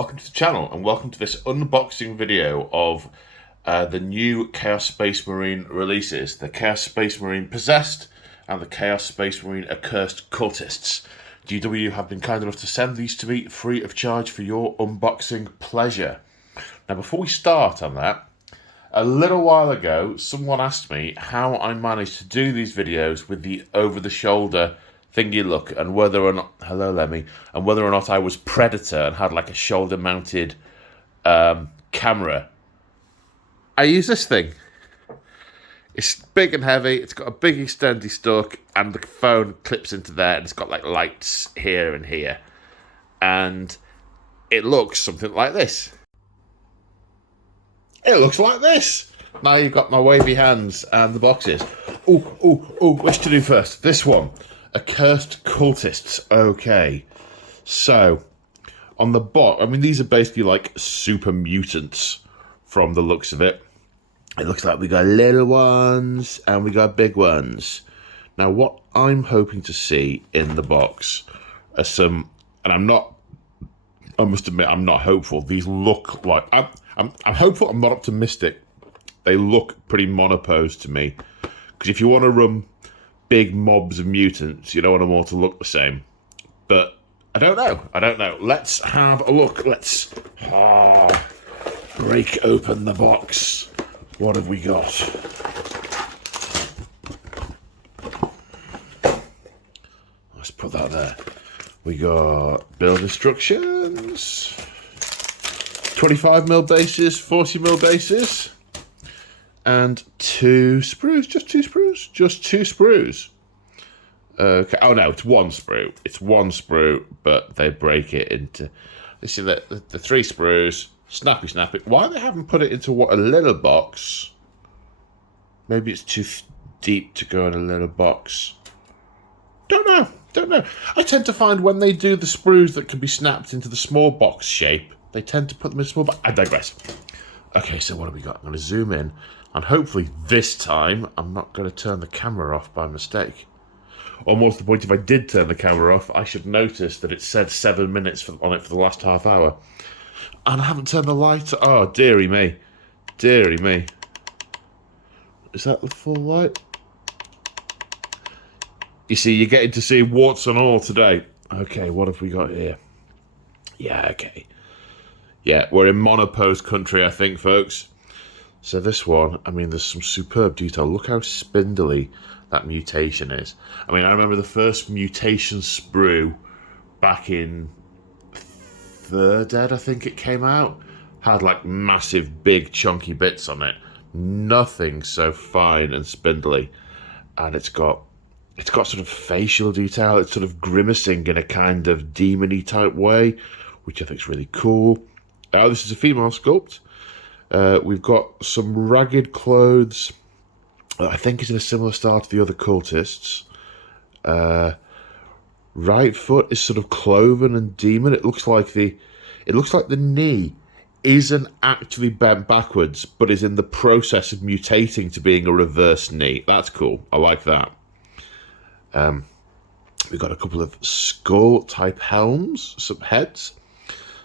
welcome to the channel and welcome to this unboxing video of the new Chaos Space Marine releases, the Chaos Space Marine Possessed and the Chaos Space Marine Accursed Cultists. GW have been kind enough to send these to me free of charge for your unboxing pleasure. Now before we start on that, a little while ago someone asked me how I managed to do these videos with the over-the-shoulder thingy look, and whether or not, hello Lemmy, and whether or not I was Predator and had like a shoulder mounted camera. I use this thing. It's big and heavy, it's got a big extendy stalk, and the phone clips into there, and it's got like lights here and here. And it looks something like this. It looks like this. Now you've got my wavy hands and the boxes. Which to do first? This one. Accursed Cultists. Okay, so on the bot, I mean, these are basically like super mutants from the looks of it. It looks like we got little ones and we got big ones. Now, what I'm hoping to see in the box are some, and I must admit, I'm not hopeful. These look like, I'm hopeful, I'm not optimistic. They look pretty monopose to me. Because if you want to run big mobs of mutants, you don't want them all to look the same. But I don't know. Let's have a look. Let's break open the box. What have we got? Let's put that there. We got build instructions, 25mm bases, 40mm bases, and two sprues. Just two sprues. Okay. Oh no, it's one sprue. It's one sprue, but they break it into. You see the three sprues. Snappy. Why they haven't put it into a little box? Maybe it's too deep to go in a little box. Don't know. I tend to find when they do the sprues that can be snapped into the small box shape, they tend to put them in small box. I digress. Okay, so what have we got? I'm going to zoom in, and hopefully this time I'm not going to turn the camera off by mistake. Almost to the point, if I did turn the camera off, I should notice that it said 7 minutes on it for the last half hour. And I haven't turned the light. Oh, dearie me. Is that the full light? You see, you're getting to see warts and all today. Okay, what have we got here? Yeah, okay. Yeah, we're in monopose country, I think, folks. So this one, I mean, there's some superb detail. Look how spindly that mutation is. I mean, I remember the first mutation sprue back in Third Ed, I think it came out, had like massive, big, chunky bits on it. Nothing so fine and spindly. And it's got sort of facial detail. It's sort of grimacing in a kind of demon-y type way, which I think is really cool. This is a female sculpt. We've got some ragged clothes. I think is in a similar style to the other cultists. Right foot is sort of cloven and demon. It looks like the knee isn't actually bent backwards, but is in the process of mutating to being a reverse knee. That's cool. I like that. We've got a couple of skull type helms, some heads,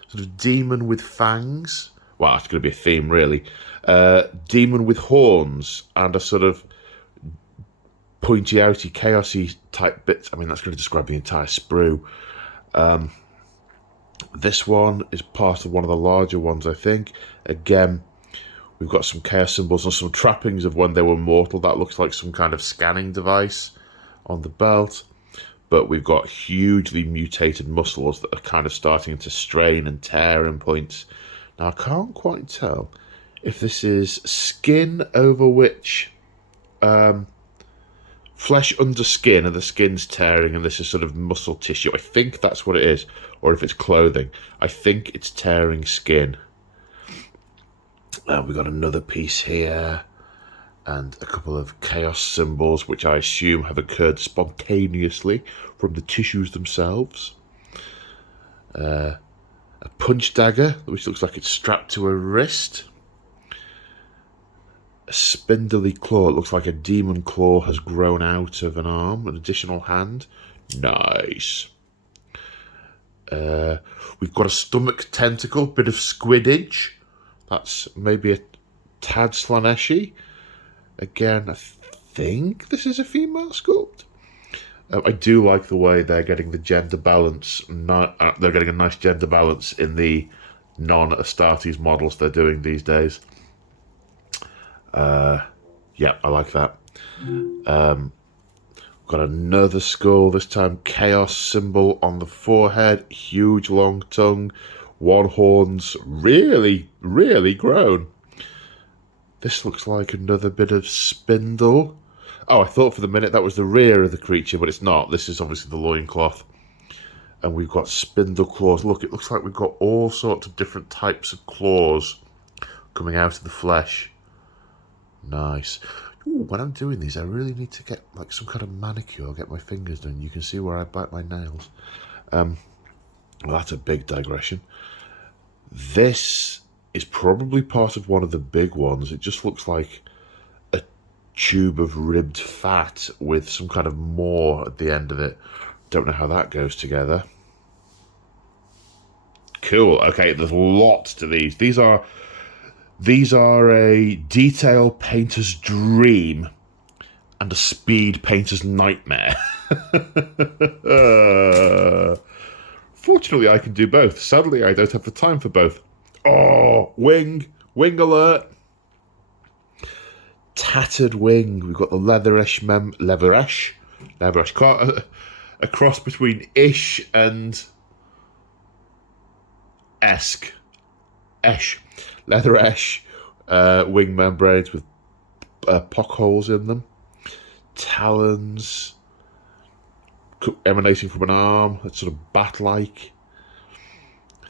sort of demon with fangs. Well, that's going to be a theme, really. Demon with horns and a sort of pointy outy, chaosy type bits. I mean, that's going to describe the entire sprue. This one is part of one of the larger ones, I think. Again, we've got some chaos symbols and some trappings of when they were mortal. That looks like some kind of scanning device on the belt. But we've got hugely mutated muscles that are kind of starting to strain and tear in points. Now, I can't quite tell if this is skin over which flesh under skin and the skin's tearing and this is sort of muscle tissue. I think that's what it is. Or if it's clothing. I think it's tearing skin. We've got another piece here. And a couple of chaos symbols, which I assume have occurred spontaneously from the tissues themselves. A punch dagger, which looks like it's strapped to a wrist. A spindly claw. It looks like a demon claw has grown out of an arm. An additional hand. Nice. We've got a stomach tentacle, bit of squiddage. That's maybe a tad Slaneshi. Again, I think this is a female sculpt. I do like the way they're getting the gender balance. They're getting a nice gender balance in the non-Astartes models they're doing these days. Yeah, I like that. Got another skull, this time chaos symbol on the forehead, huge long tongue, one horns, really, really grown. This looks like another bit of spindle. Oh, I thought for the minute that was the rear of the creature, but it's not. This is obviously the loincloth. And we've got spindle claws. Look, it looks like we've got all sorts of different types of claws coming out of the flesh. Nice. Ooh, when I'm doing these, I really need to get like some kind of manicure, get my fingers done. You can see where I bite my nails. Well, that's a big digression. This is probably part of one of the big ones. It just looks like a tube of ribbed fat with some kind of maw at the end of it. Don't know how that goes together. Cool. Okay, there's lots to these. These are a detail painter's dream and a speed painter's nightmare. Fortunately, I can do both. Sadly, I don't have the time for both. Oh, wing alert. Tattered wing. We've got the leatherish, a cross between ish and esh. Leather esh, wing membranes with pock holes in them. Talons emanating from an arm. That's sort of bat-like.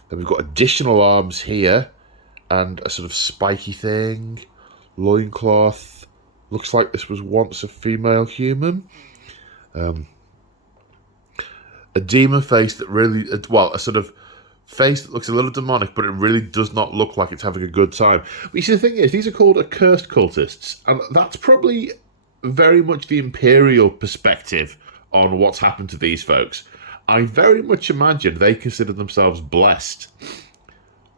Then we've got additional arms here and a sort of spiky thing. Loincloth. Looks like this was once a female human. A demon face that really, well, a sort of face that looks a little demonic, but it really does not look like it's having a good time. But you see, the thing is, these are called Accursed Cultists, and that's probably very much the Imperial perspective on what's happened to these folks. I very much imagine they consider themselves blessed,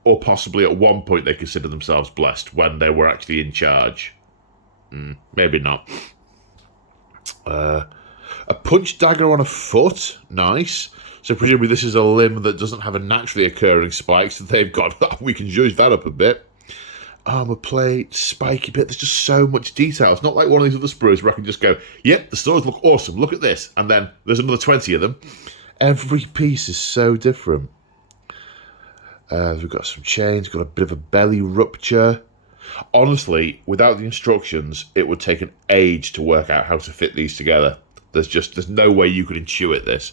or possibly at one point they considered themselves blessed when they were actually in charge. Maybe not. A punch dagger on a foot, nice. So presumably this is a limb that doesn't have a naturally occurring spike, so they've got, we can judge that up a bit. Armour plate, spiky bit, there's just so much detail. It's not like one of these other sprues where I can just go, yep, the swords look awesome, look at this, and then there's another 20 of them. Every piece is so different. We've got some chains, got a bit of a belly rupture. Honestly, without the instructions, it would take an age to work out how to fit these together. There's no way you could intuit this.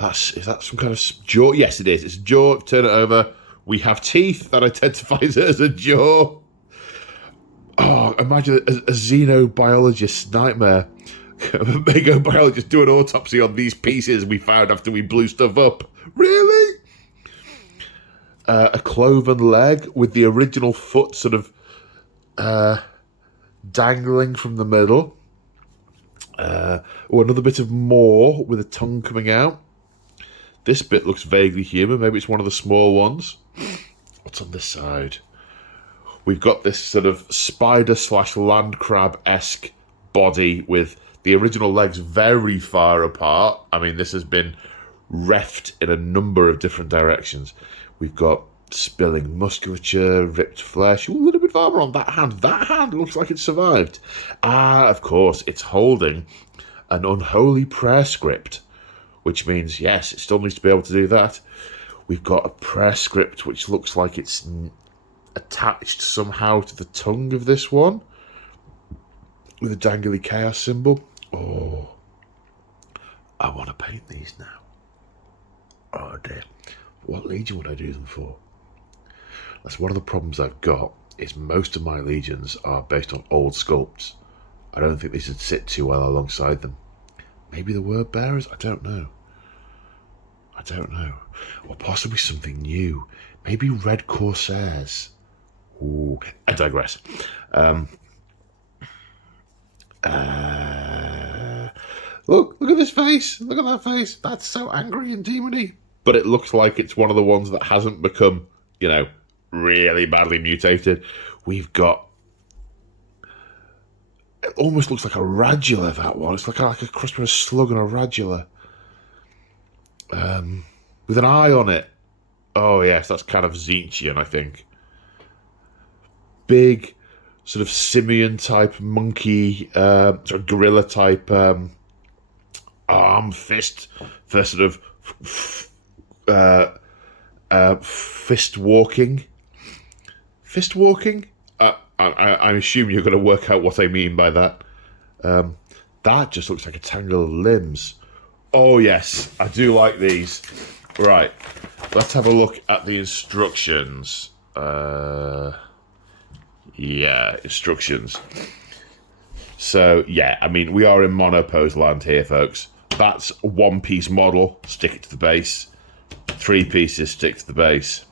Is that some kind of jaw? Yes, it is. It's a jaw. Turn it over. We have teeth. That identifies it as a jaw. Oh, imagine a xenobiologist's nightmare. They go, biologist, do an autopsy on these pieces we found after we blew stuff up. Really? A cloven leg with the original foot sort of dangling from the middle. Or another bit of maw with a tongue coming out. This bit looks vaguely human. Maybe it's one of the small ones. What's on this side? We've got this sort of spider/land crab-esque body with the original legs very far apart. I mean, this has been reft in a number of different directions. We've got spilling musculature, ripped flesh. Ooh, a little bit of armour on that hand. That hand looks like it survived. Of course, it's holding an unholy prayer script, which means, yes, it still needs to be able to do that. We've got a prayer script which looks like it's attached somehow to the tongue of this one with a dangly chaos symbol. Oh, I want to paint these now. Oh dear. What legion would I do them for? That's one of the problems I've got, is most of my legions are based on old sculpts. I don't think these would sit too well alongside them. Maybe the word bearers? I don't know. Or possibly something new. Maybe red corsairs. Ooh, I digress. Look at this face. Look at that face. That's so angry and demony. But it looks like it's one of the ones that hasn't become, you know, really badly mutated. We've got... It almost looks like a radula, that one. It's like a cross between a slug and a radula. With an eye on it. Oh, yes, that's kind of Zinchian, I think. Big, sort of simian-type monkey, sort of gorilla-type arm, fist, for sort of fist walking. Fist walking? I assume you're going to work out what I mean by that. That just looks like a tangle of limbs. Oh, yes, I do like these. Right, let's have a look at the instructions. Yeah, instructions. So, yeah, I mean, we are in monopose land here, folks. That's a one-piece model, stick it to the base. 3 pieces, stick to the base.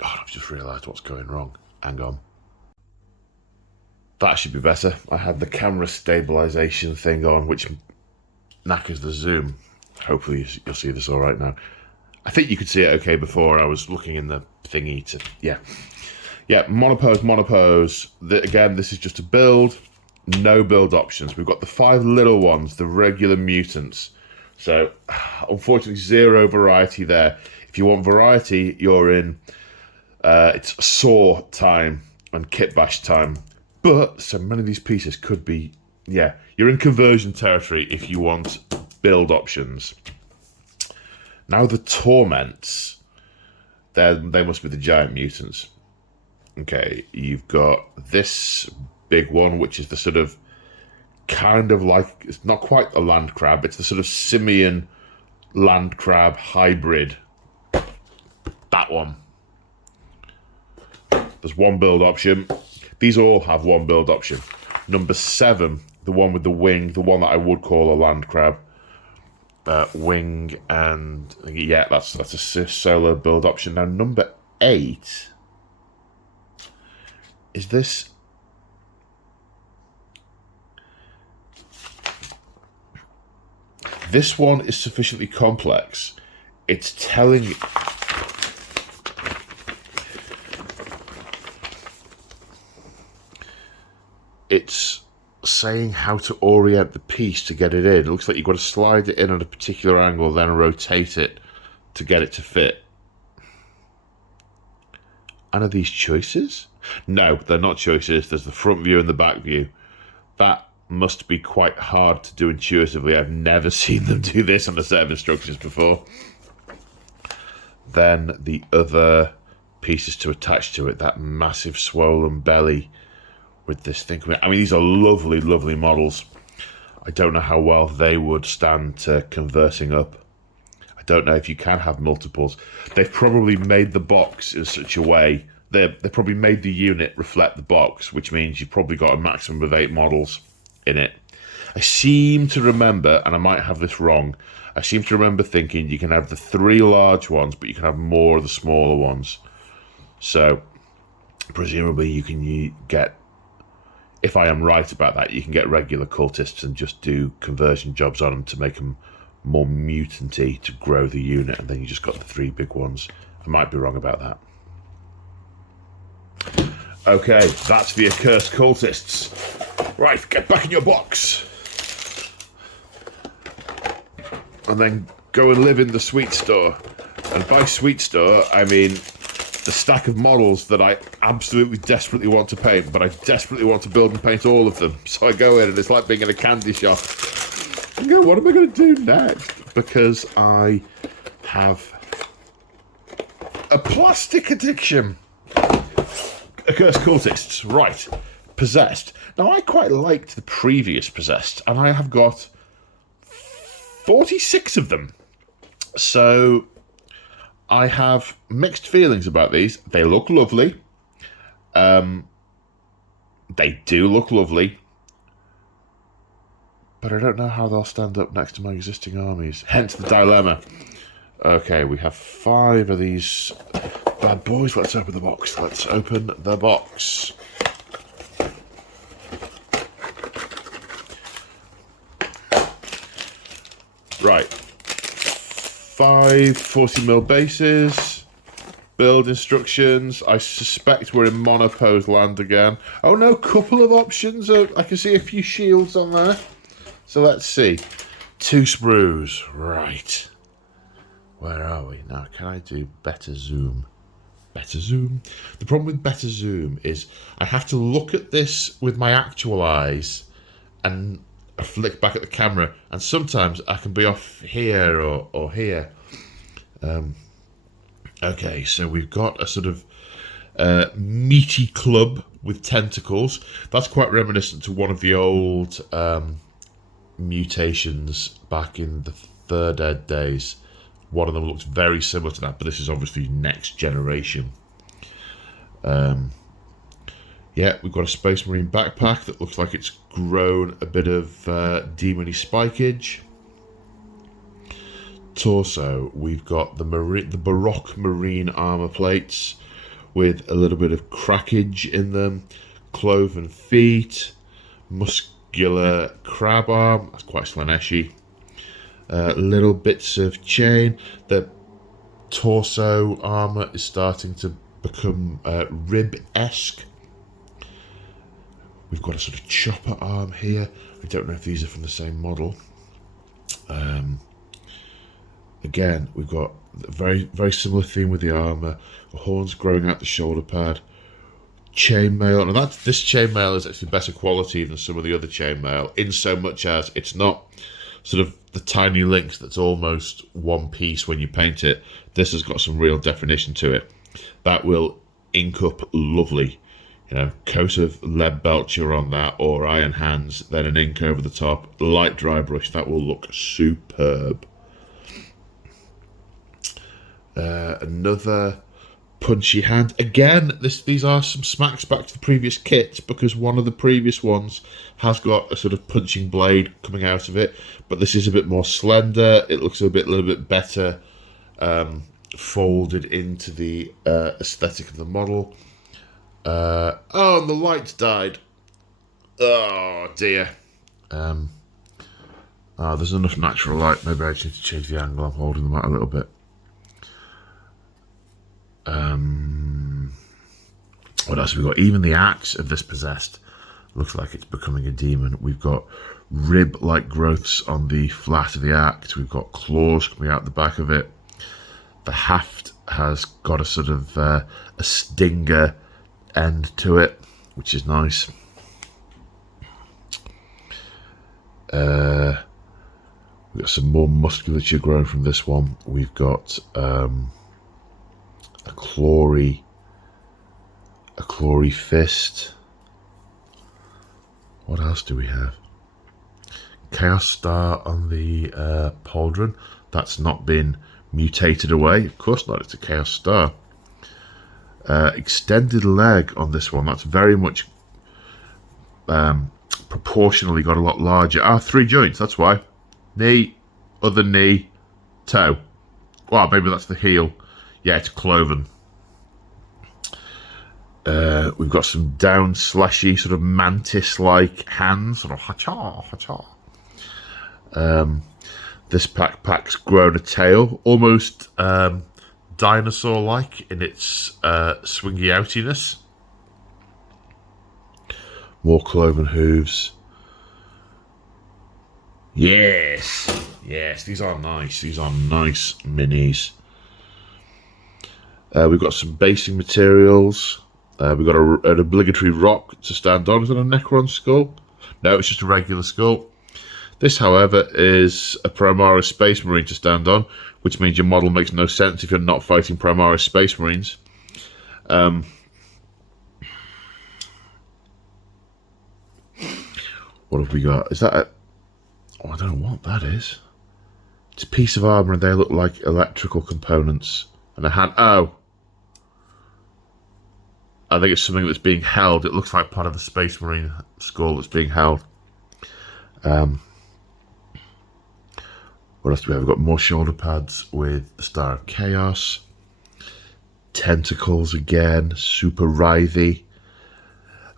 Oh, I've just realised what's going wrong. Hang on. That should be better. I had the camera stabilisation thing on, which knackers the zoom. Hopefully you'll see this all right now. I think you could see it okay before. I was looking in the thingy to... Yeah, monopose. Again, this is just a build. No build options. We've got the 5 little ones, the regular mutants. So, unfortunately, 0 variety there. If you want variety, you're in... it's saw time and kit bash time. But so many of these pieces could be... Yeah, you're in conversion territory if you want build options. Now the torments, they must be the giant mutants. Okay, you've got this big one, which is the sort of kind of like, it's not quite a land crab, it's the sort of simian land crab hybrid. That one. There's one build option. These all have one build option. Number 7, the one with the wing, the one that I would call a land crab. Wing and... Yeah, that's a solo build option. Now, number 8... Is this... This one is sufficiently complex. It's telling... It's saying how to orient the piece to get it in. It looks like you've got to slide it in at a particular angle, then rotate it to get it to fit. And are these choices? No, they're not choices. There's the front view and the back view. That must be quite hard to do intuitively. I've never seen them do this on a set of instructions before. Then the other pieces to attach to it, that massive swollen belly with this thing. I mean, these are lovely, lovely models. I don't know how well they would stand to converting up. I don't know if you can have multiples. They've probably made the box in such a way. They probably made the unit reflect the box, which means you've probably got a maximum of 8 models in it. I seem to remember, and I might have this wrong, I seem to remember thinking you can have the 3 large ones, but you can have more of the smaller ones. So, presumably you can get, if I am right about that, you can get regular cultists and just do conversion jobs on them to make them more mutanty to grow the unit, and then you just got the 3 big ones. I might be wrong about that. Okay, that's the Accursed Cultists. Right, get back in your box. And then go and live in the sweet store. And by sweet store, I mean the stack of models that I absolutely desperately want to paint, but I desperately want to build and paint all of them. So I go in and it's like being in a candy shop. And go, what am I going to do next? Because I have a plastic addiction. Accursed Cultists, right. Possessed. Now, I quite liked the previous Possessed, and I have got 46 of them. So, I have mixed feelings about these. They look lovely. They do look lovely. But I don't know how they'll stand up next to my existing armies. Hence the dilemma. Okay, we have 5 of these bad boys. Let's open the box. Let's open the box. Right. 5 40mm bases. Build instructions. I suspect we're in monopose land again. Oh no, couple of options. I can see a few shields on there. So let's see. 2 sprues. Right. Where are we? Now, can I do better zoom? Better zoom. The problem with better zoom is I have to look at this with my actual eyes and I flick back at the camera, and sometimes I can be off here or here. Okay, so we've got a sort of meaty club with tentacles. That's quite reminiscent to one of the old mutations back in the Third Ed days. One of them looks very similar to that, but this is obviously next generation. Yeah, we've got a Space Marine backpack that looks like it's grown a bit of demony spikeage. Torso, we've got the Baroque Marine armor plates with a little bit of crackage in them, cloven feet, muscular crab arm, that's quite Slaneshi. Little bits of chain. The torso armor is starting to become rib-esque. We've got a sort of chopper arm here. I don't know if these are from the same model. Again, we've got a very similar theme with the armor. The horns growing out the shoulder pad. Chainmail, and this chainmail is actually better quality than some of the other chainmail, in so much as it's not sort of the tiny links that's almost one piece when you paint it. This has got some real definition to it. That will ink up lovely. You know, coat of lead belcher on that, or iron hands, then an ink over the top, light dry brush. That will look superb. Another punchy hand. Again, these are some smacks back to the previous kit, because one of the previous ones has got a sort of punching blade coming out of it, but this is a bit more slender. It looks a little bit better folded into the aesthetic of the model. Oh, and the lights died. Oh dear. There's enough natural light. Maybe I just need to change the angle I'm holding them at a little bit. What else have we got? Even the axe of this possessed looks like it's becoming a demon. We've got rib-like growths on the flat of the axe. We've got claws coming out the back of it. The haft has got a sort of a stinger end to it, which is nice. We've got some more musculature growing from this one. We've got a clawy fist. What else do we have? Chaos Star on the pauldron. That's not been mutated away. Of course not, it's a Chaos Star. Extended leg on this one. That's very much proportionally got a lot larger. 3 joints, that's why. Knee, other knee, toe. Well, maybe that's the heel. Yeah, it's cloven. We've got some down slashy, sort of mantis-like hands, sort of ha-cha, ha-cha. This backpack's grown a tail, almost dinosaur-like in its swingy outiness. More cloven hooves. Yes, these are nice. These are nice minis. We've got some basing materials. We've got an obligatory rock to stand on. Is that a Necron skull? No, it's just a regular skull. This, however, is a Primaris Space Marine to stand on, which means your model makes no sense if you're not fighting Primaris Space Marines. What have we got? Is that a... Oh, I don't know what that is. It's a piece of armour and they look like electrical components. And a hand... Oh! I think it's something that's being held. It looks like part of the Space Marine skull that's being held. What else do we have? We've got more shoulder pads with the Star of Chaos. Tentacles again, super writhy.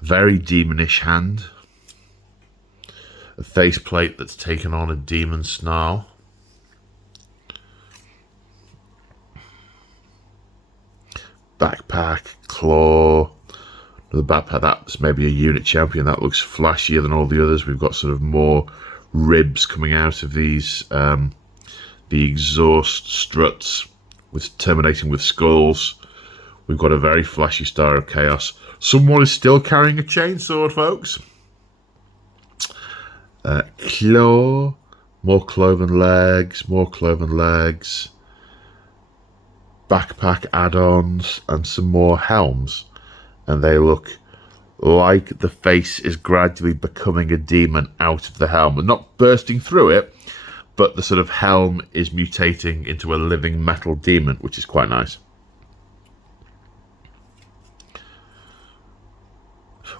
Very demonish hand. A faceplate that's taken on a demon snarl. Backpack, claw. The backpack, that's maybe a unit champion. That looks flashier than all the others. We've got sort of more ribs coming out of these, the exhaust struts, with terminating with skulls. We've got a very flashy Star of Chaos. Someone is still carrying a chainsword, folks. Claw, more cloven legs, backpack add-ons, and some more helms. And they look like the face is gradually becoming a demon out of the helm. They're not bursting through it, but the sort of helm is mutating into a living metal demon, which is quite nice.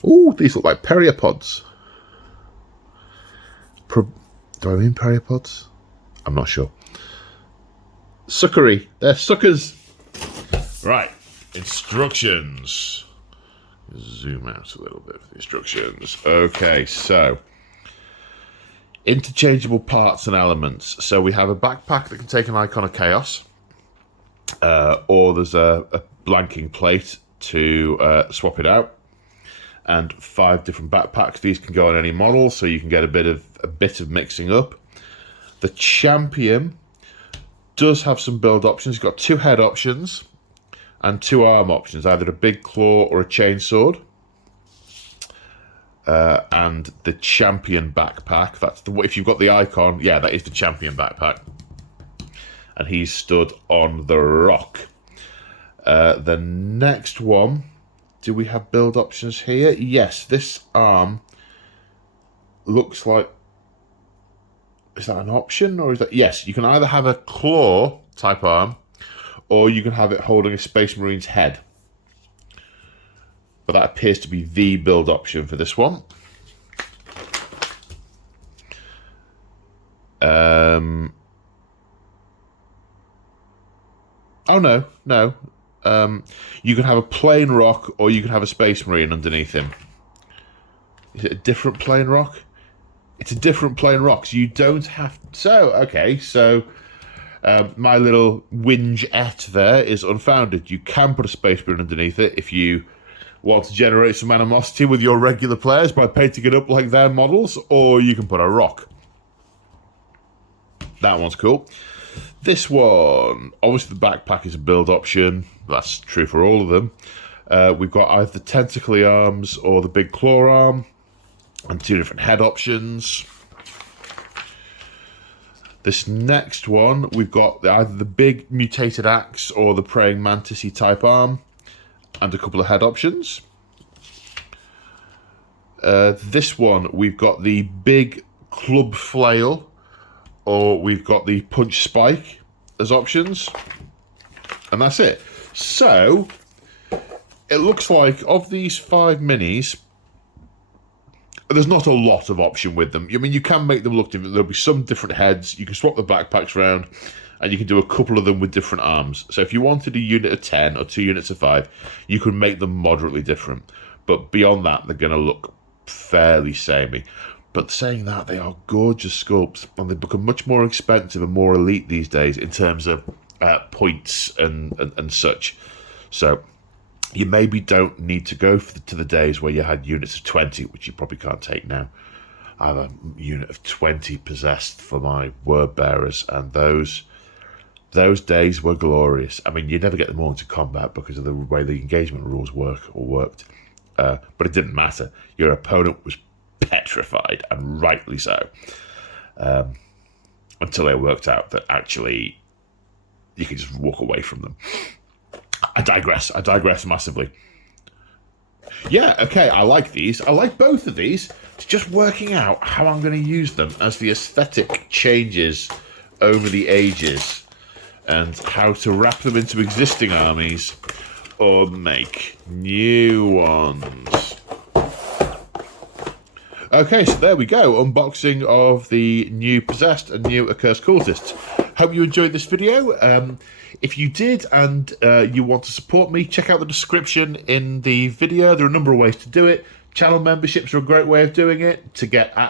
Ooh, these look like periopods. Do I mean periopods? I'm not sure. Suckery. They're suckers. Right. Instructions. Zoom out a little bit for the instructions. Okay, so interchangeable parts and elements. So we have a backpack that can take an Icon of Chaos, or there's a blanking plate to swap it out, and 5 different backpacks. These can go on any model, so you can get a bit of mixing up. The champion does have some build options. He's got 2 head options and 2 arm options, either a big claw or a chainsword. And the champion backpack, that's the, if you've got the icon, yeah, that is the champion backpack. And he's stood on the rock. The next one, do we have build options here? Yes, this arm looks like, is that an option, or is that, yes, you can either have a claw type arm, or you can have it holding a Space Marine's head. But that appears to be the build option for this one. Oh, no. You can have a plain rock, or you can have a Space Marine underneath him. Is it a different plain rock? It's a different plain rock, so you don't have... So, okay, so... my little whinge-et there is unfounded. You can put a Space Marine underneath it if you want to generate some animosity with your regular players by painting it up like their models, or you can put a rock. That one's cool. This one, obviously the backpack is a build option. That's true for all of them. We've got either the tentacly arms or the big claw arm, and 2 different head options. This next one, we've got either the big mutated axe or the praying mantis-y type arm, and a couple of head options. This one, we've got the big club flail, or we've got the punch spike as options. And that's it. So, it looks like of these 5 minis, there's not a lot of option with them. I mean, you can make them look different. There'll be some different heads. You can swap the backpacks around, and you can do a couple of them with different arms. So if you wanted a unit of 10 or 2 units of 5, you could make them moderately different. But beyond that, they're going to look fairly samey. But saying that, they are gorgeous sculpts, and they've become much more expensive and more elite these days in terms of points and such. So you maybe don't need to go to the days where you had units of 20, which you probably can't take now. I have a unit of 20 possessed for my word bearers, and those days were glorious. I mean, you never get them all into combat because of the way the engagement rules worked. But it didn't matter. Your opponent was petrified, and rightly so. Until they worked out that actually you can just walk away from them. I digress massively. Yeah, okay, I like these. I like both of these. It's just working out how I'm going to use them as the aesthetic changes over the ages, and how to wrap them into existing armies or make new ones. Okay, so there we go. Unboxing of the new Possessed and new Accursed Cultists. Hope you enjoyed this video. If you did and you want to support me, check out the description in the video. There are a number of ways to do it. Channel memberships are a great way of doing it.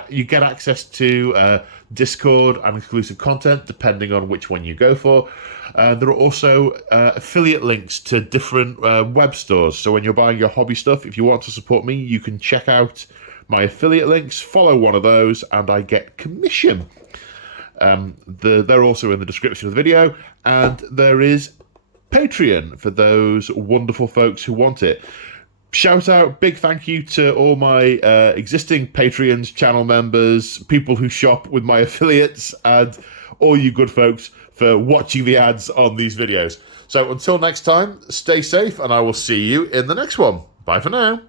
You get access to Discord and exclusive content, depending on which one you go for. There are also affiliate links to different web stores. So when you're buying your hobby stuff, if you want to support me, you can check out my affiliate links, follow one of those, and I get commission. They're also in the description of the video, and there is Patreon for those wonderful folks who want it. Shout out, big thank you to all my existing Patreons, channel members, people who shop with my affiliates, and all you good folks for watching the ads on these videos. So until next time, stay safe, and I will see you in the next one. Bye for now.